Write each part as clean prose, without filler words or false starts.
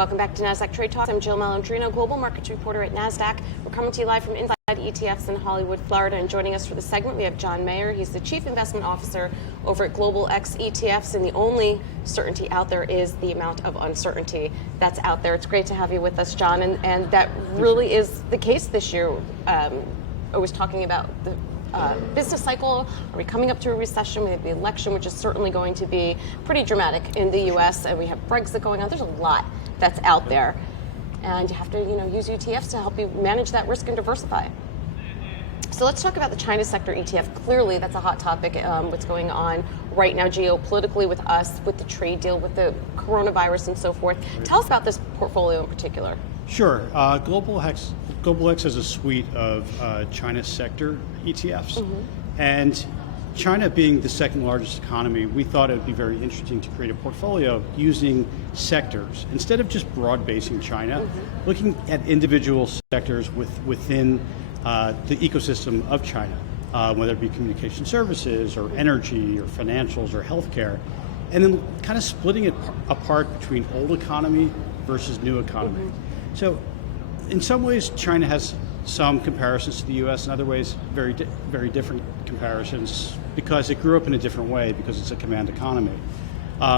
Welcome back to Nasdaq Trade Talks. I'm Jon Maier, Global Markets Reporter at Nasdaq. We're coming to you live from Inside ETFs in Hollywood, Florida. And joining us for the segment, we have Jon Maier. He's the Chief Investment Officer over at Global X ETFs. And the only certainty out there is the amount of uncertainty that's out there. It's great to have you with us, Jon. And that really is the case this year. I was talking about the business cycle. Are we coming up to a recession? We have the election, which is certainly going to be pretty dramatic in the U.S., and we have Brexit going on. There's a lot that's out there, and you have to, use ETFs to help you manage that risk and diversify. So let's talk about the China sector ETF. Clearly, that's a hot topic. What's going on right now geopolitically with us, with the trade deal, with the coronavirus, and so forth. Tell us about this portfolio in particular. Sure. Global X has a suite of China sector ETFs. And China being the second largest economy, we thought it would be very interesting to create a portfolio using sectors. Instead of just broad basing China, looking at individual sectors within the ecosystem of China, whether it be communication services or energy or financials or healthcare, and then kind of splitting it apart between old economy versus new economy. So in some ways, China has some comparisons to the US, in other ways, very different comparisons because it grew up in a different way because it's a command economy.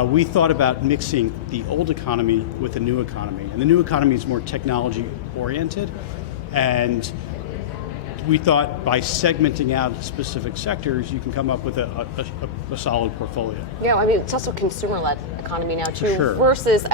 We thought about mixing the old economy with the new economy, and the new economy is more technology oriented, and we thought by segmenting out specific sectors, you can come up with a solid portfolio. Yeah, I mean, it's also consumer-led economy now too, Sure. versus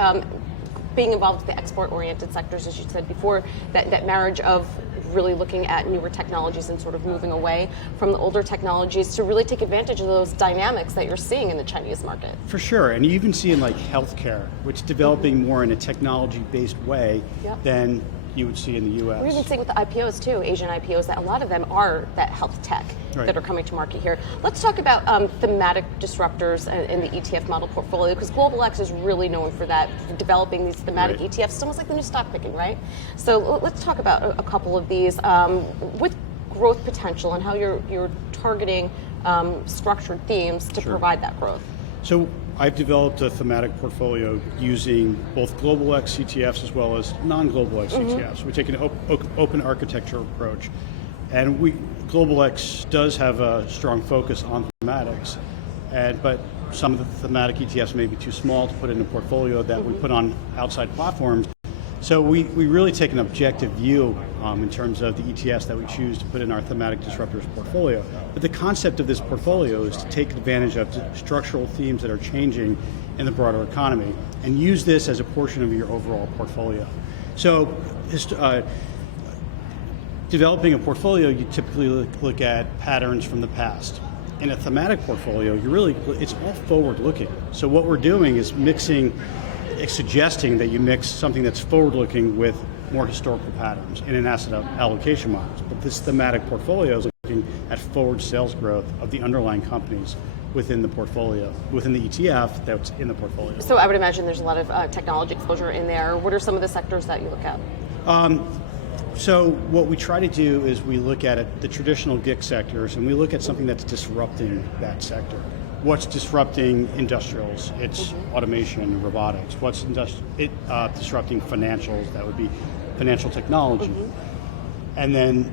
being involved with the export-oriented sectors, as you said before, that marriage of really looking at newer technologies and sort of moving away from the older technologies to really take advantage of those dynamics that you're seeing in the Chinese market. For sure, and you even see in like healthcare, which is developing more in a technology-based way than you would see in the US. We're even seeing with the IPOs too, Asian IPOs, that a lot of them are that health tech that are coming to market here. Let's talk about thematic disruptors in the ETF model portfolio, because Global X is really known for that, for developing these thematic ETFs. It's almost like the new stock picking, right? So let's talk about a couple of these with growth potential and how you're targeting structured themes to provide that growth. So I've developed a thematic portfolio using both Global X ETFs as well as non-Global X ETFs. We take an open architecture approach, and Global X does have a strong focus on thematics, but some of the thematic ETFs may be too small to put in a portfolio that we put on outside platforms. So we really take an objective view in terms of the ETFs that we choose to put in our thematic disruptors portfolio. But the concept of this portfolio is to take advantage of the structural themes that are changing in the broader economy and use this as a portion of your overall portfolio. So developing a portfolio, you typically look at patterns from the past. In a thematic portfolio, it's all forward-looking. So what we're doing is suggesting that you mix something that's forward-looking with more historical patterns in an asset allocation model. But this thematic portfolio is looking at forward sales growth of the underlying companies within the portfolio, within the ETF that's in the portfolio. So I would imagine there's a lot of technology exposure in there. What are some of the sectors that you look at? So what we try to do is we look at the traditional GIC sectors, and we look at something that's disrupting that sector. What's disrupting industrials? It's automation and robotics. What's disrupting financials? That would be financial technology. And then,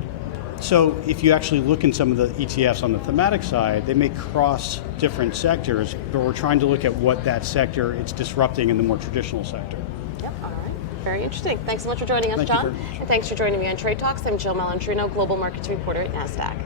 so if you actually look in some of the ETFs on the thematic side, they may cross different sectors, but we're trying to look at what that sector it's disrupting in the more traditional sector. Yep, all right. Very interesting. Thanks so much for joining us, Jon. And thanks for joining me on Trade Talks. I'm Jon Malandrino, Global Markets Reporter at Nasdaq.